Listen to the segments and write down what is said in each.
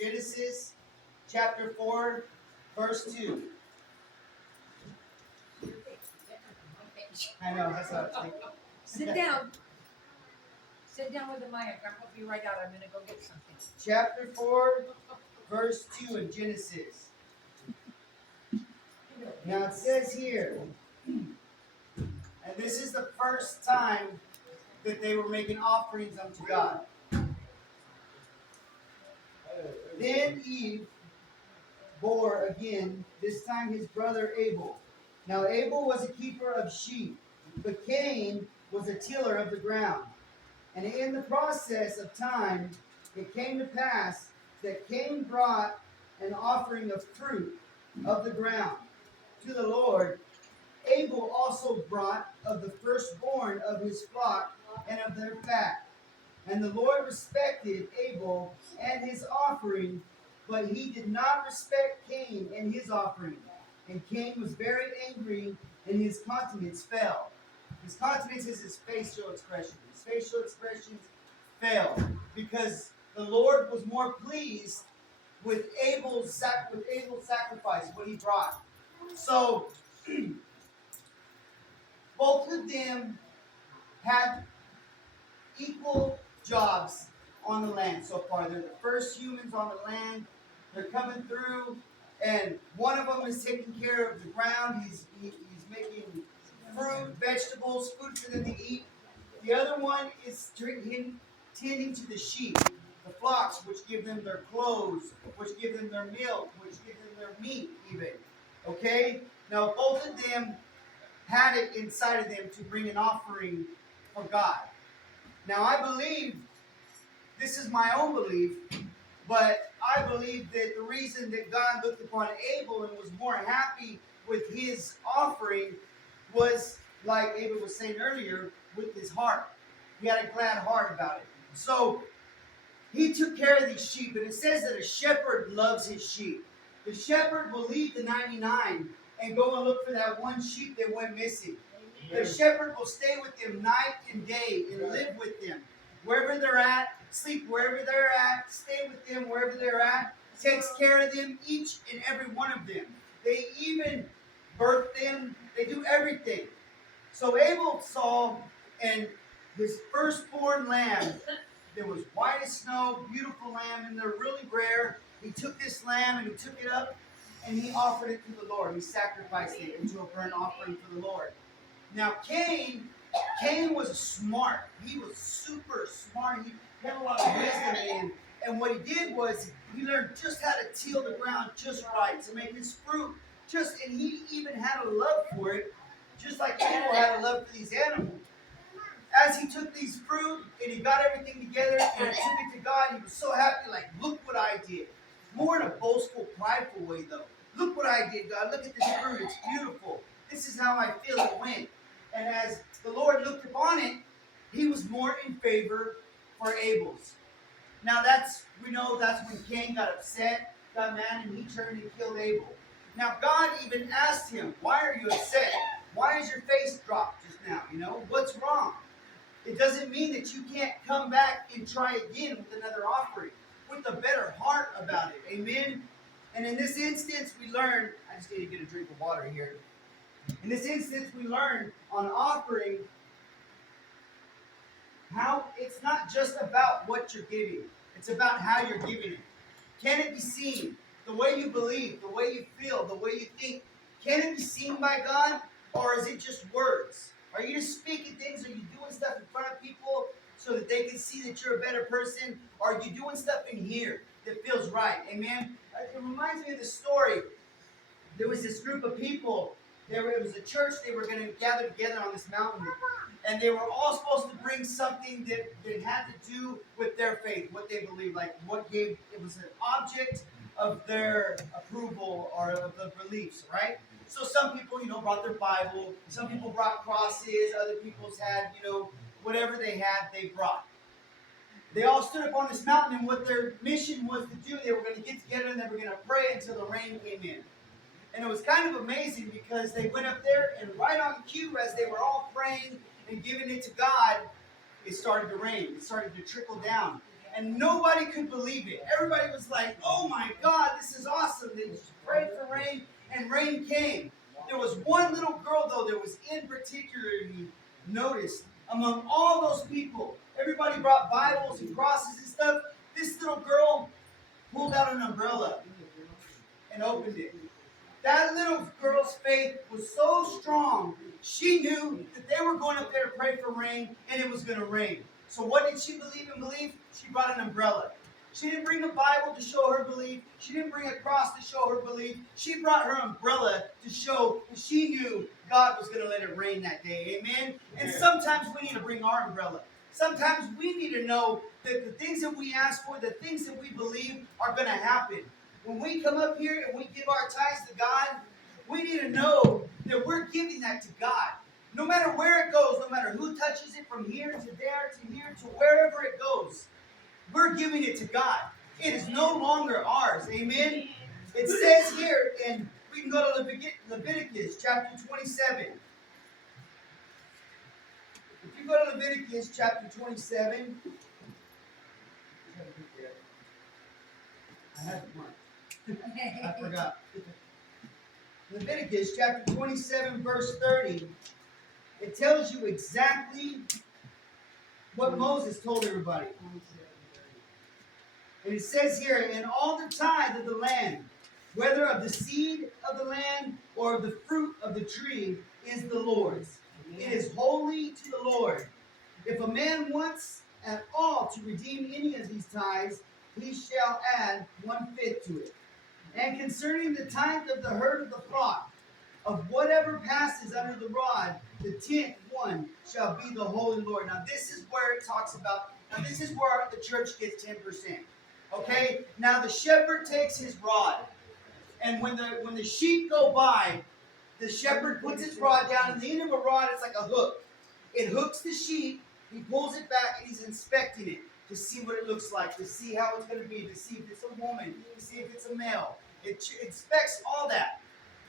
Genesis chapter 4, verse 2. I know, that's what I was thinking. Sit down. Sit down with the mic. I'll help you right out. I'm going to go get something. Chapter 4, verse 2 in Genesis. Now it says here, and this is the first time that they were making offerings unto God. Then Eve bore again, this time his brother Abel. Now Abel was a keeper of sheep, but Cain was a tiller of the ground. And in the process of time, it came to pass that Cain brought an offering of fruit of the ground to the Lord. Abel also brought of the firstborn of his flock and of their fat. And the Lord respected Abel and his offering, but he did not respect Cain and his offering. And Cain was very angry, and his countenance fell. His countenance is his facial expression. His facial expressions fell because the Lord was more pleased with Abel's sacrifice, what he brought. So both of them had equal jobs on the land so far. They're the first humans on the land. They're coming through, and one of them is taking care of the ground. He's making fruit, vegetables, food for them to eat. The other one is tending to the sheep, the flocks, which give them their clothes, which give them their milk, which give them their meat even. Okay? Now both of them had it inside of them to bring an offering for God. Now I believe, this is my own belief, but I believe that the reason that God looked upon Abel and was more happy with his offering was, like Abel was saying earlier, with his heart. He had a glad heart about it. So he took care of these sheep, and it says that a shepherd loves his sheep. The shepherd will leave the 99 and go and look for that one sheep that went missing. The shepherd will stay with them night and day and live with them. Wherever they're at, sleep wherever they're at, stay with them wherever they're at, takes care of them, each and every one of them. They even birth them, they do everything. So Abel saw, and his firstborn lamb that was white as snow, beautiful lamb, and they're really rare. He took this lamb and he took it up and he offered it to the Lord. He sacrificed it into a burnt offering for the Lord. Now Cain was smart. He was super smart. He had a lot of wisdom in him. And what he did was he learned just how to till the ground just right to make his fruit and he even had a love for it, just like Abel had a love for these animals. As he took these fruit and he got everything together and he took it to God, he was so happy, like, look what I did. More in a boastful, prideful way, though. Look what I did, God. Look at this fruit. It's beautiful. This is how I feel it went. And as the Lord looked upon it, he was more in favor for Abel's. Now we know that's when Cain got upset, got mad, and he turned and killed Abel. Now God even asked him, why are you upset? Why is your face dropped just now? What's wrong? It doesn't mean that you can't come back and try again with another offering, with a better heart about it. Amen? And in this instance, we learn, I just need to get a drink of water here. In this instance, we learn on offering how it's not just about what you're giving. It's about how you're giving it. Can it be seen? The way you believe, the way you feel, the way you think. Can it be seen by God? Or is it just words? Are you just speaking things? Are you doing stuff in front of people so that they can see that you're a better person? Or are you doing stuff in here that feels right? Amen? It reminds me of the story. There was this group of people. It was a church. They were going to gather together on this mountain. And they were all supposed to bring something that had to do with their faith, what they believed. Like it was an object of their approval or of the beliefs, right? So some people, brought their Bible. Some people brought crosses. Other people's had, whatever they had, they brought. They all stood up on this mountain, and what their mission was to do, they were going to get together and they were going to pray until the rain came in. And it was kind of amazing because they went up there, and right on cue, as they were all praying and giving it to God, it started to rain. It started to trickle down. And nobody could believe it. Everybody was like, oh my God, this is awesome. They prayed for rain, and rain came. There was one little girl, though, that was in particularly noticed among all those people. Everybody brought Bibles and crosses and stuff. This little girl pulled out an umbrella and opened it. That little girl's faith was so strong, she knew that they were going up there to pray for rain, and it was going to rain. So what did she believe and believe? She brought an umbrella. She didn't bring a Bible to show her belief. She didn't bring a cross to show her belief. She brought her umbrella to show that she knew God was going to let it rain that day. Amen? And sometimes we need to bring our umbrella. Sometimes we need to know that the things that we ask for, the things that we believe are going to happen. When we come up here and we give our tithes to God, we need to know that we're giving that to God. No matter where it goes, no matter who touches it from here to there to here to wherever it goes, we're giving it to God. It is no longer ours. Amen? It says here, and we can go to Leviticus chapter 27. If you go to Leviticus chapter 27, I had one. I forgot. Leviticus chapter 27, verse 30. It tells you exactly what Moses told everybody. And it says here, and all the tithe of the land, whether of the seed of the land or of the fruit of the tree, is the Lord's. It is holy to the Lord. If a man wants at all to redeem any of these tithes, he shall add 1/5 to it. And concerning the tithe of the herd of the flock, of whatever passes under the rod, the 10th one shall be the holy Lord. Now this is where it talks about, now this is where the church gets 10%. Okay? Now the shepherd takes his rod, and when the sheep go by, the shepherd puts his rod down, and the end of a rod is like a hook. It hooks the sheep, he pulls it back, and he's inspecting it to see what it looks like, to see how it's going to be, to see if it's a woman, to see if it's a male. It inspects all that.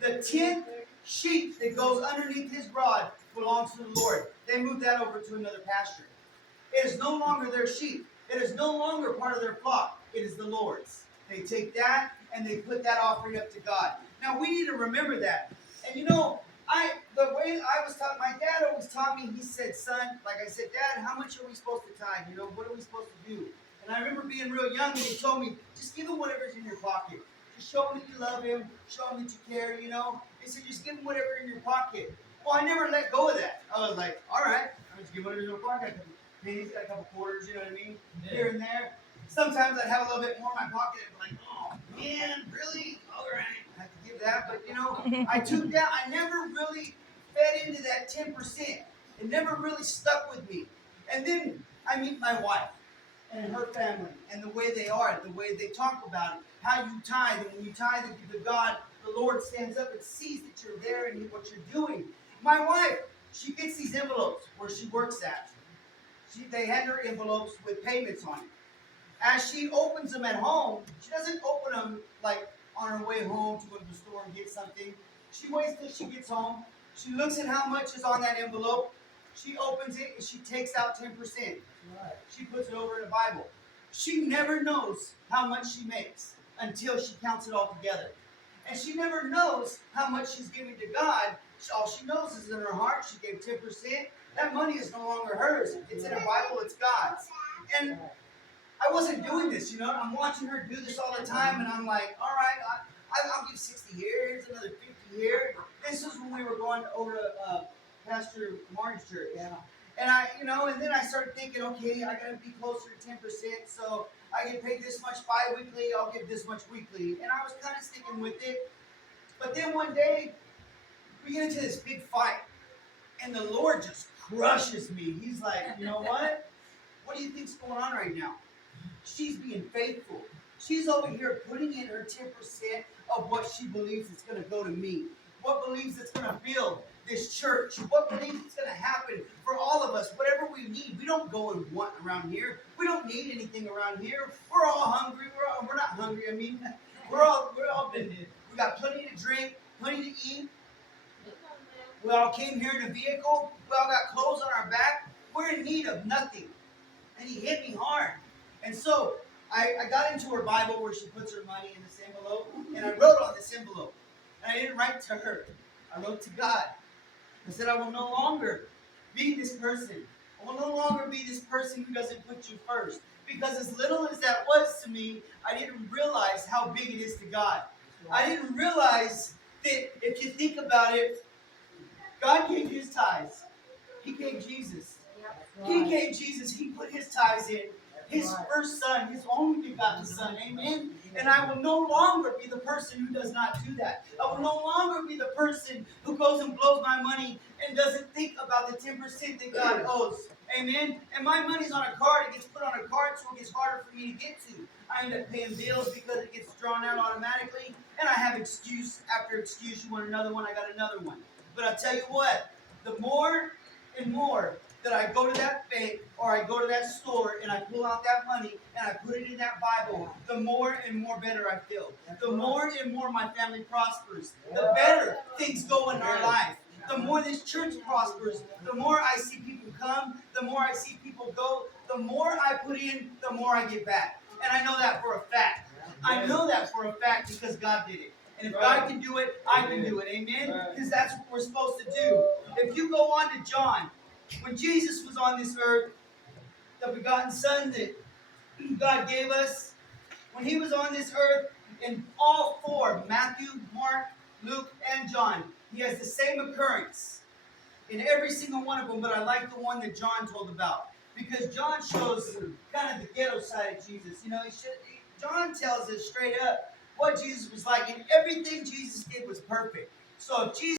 The 10th sheep that goes underneath his rod belongs to the Lord. They move that over to another pasture. It is no longer their sheep. It is no longer part of their flock. It is the Lord's. They take that and they put that offering up to God. Now we need to remember that. And you know, the way I was taught, my dad always taught me, he said, son, like I said, Dad, how much are we supposed to tithe? You know, what are we supposed to do? And I remember being real young and he told me, just give him whatever's in your pocket. Just show him that you love him, show him that you care, you know. He said, just give him whatever in your pocket. Well, I never let go of that. I was like, all right, I'm just give whatever in your pocket. Pennies, got a couple quarters, you know what I mean? Yeah. Here and there. Sometimes I'd have a little bit more in my pocket and be like, oh man, really? All right, I have to give that. But you know, I took that. I never really fed into that 10%. It never really stuck with me. And then I meet my wife and her family and the way they are, the way they talk about it, how you tithe. And when you tithe to God, the Lord stands up and sees that you're there and what you're doing. My wife, she gets these envelopes where she works at. They hand her envelopes with payments on it. As she opens them at home, she doesn't open them like on her way home to go to the store and get something. She waits till she gets home. She looks at how much is on that envelope. She opens it and she takes out 10%. She puts it over in the Bible. She never knows how much she makes until she counts it all together. And she never knows how much she's giving to God. All she knows is in her heart she gave 10%. That money is no longer hers. It's in the Bible, it's God's. And I wasn't doing this, you know. I'm watching her do this all the time, and I'm like, all right, I'll give 60 here. Here's another 50 here. This is when we were going over to Pastor Martin's church. Yeah. And and then I started thinking, okay, I got to be closer to 10%, so I get paid this much bi-weekly, I'll give this much weekly. And I was kind of sticking with it. But then one day, we get into this big fight, and the Lord just crushes me. He's like, you know what? What do you think's going on right now? She's being faithful. She's over here putting in her 10% of what she believes is going to go to me. What believes it's going to build this church. What believes it's going to happen for all of us. Whatever we need. We don't go and want around here. We don't need anything around here. We're all hungry. We're not hungry. I mean, we're all been. We got plenty to drink, plenty to eat. We all came here in a vehicle. We all got clothes on our back. We're in need of nothing. And he hit me hard. And so I got into her Bible where she puts her money in this envelope, and I wrote on this envelope. And I didn't write to her. I wrote to God. I said, I will no longer be this person. I will no longer be this person who doesn't put you first. Because as little as that was to me, I didn't realize how big it is to God. I didn't realize that if you think about it, God gave his tithes. He gave Jesus. He gave Jesus. He put his tithes in. His first son, his only begotten son. Amen. And I will no longer be the person who does not do that. I will no longer be the person who goes and blows my money and doesn't think about the 10% that God owes. Amen. And my money's on a card. It gets put on a card, so it gets harder for me to get to. I end up paying bills because it gets drawn out automatically. And I have excuse after excuse. You want another one? I got another one. But I'll tell you what, the more and more that I go to that bank or I go to that store and I pull out that money and I put it in that Bible, the more and more better I feel. The more and more my family prospers. The better things go in our life. The more this church prospers, the more I see people come, the more I see people go, the more I put in, the more I get back. And I know that for a fact. I know that for a fact because God did it. And if God can do it, I can do it. Amen? Because that's what we're supposed to do. If you go on to John, when Jesus was on this earth, the begotten Son that God gave us, when he was on this earth, in all four, Matthew, Mark, Luke, and John, he has the same occurrence in every single one of them, but I like the one that John told about. Because John shows kind of the ghetto side of Jesus. You know, John tells us straight up what Jesus was like, and everything Jesus did was perfect. So if Jesus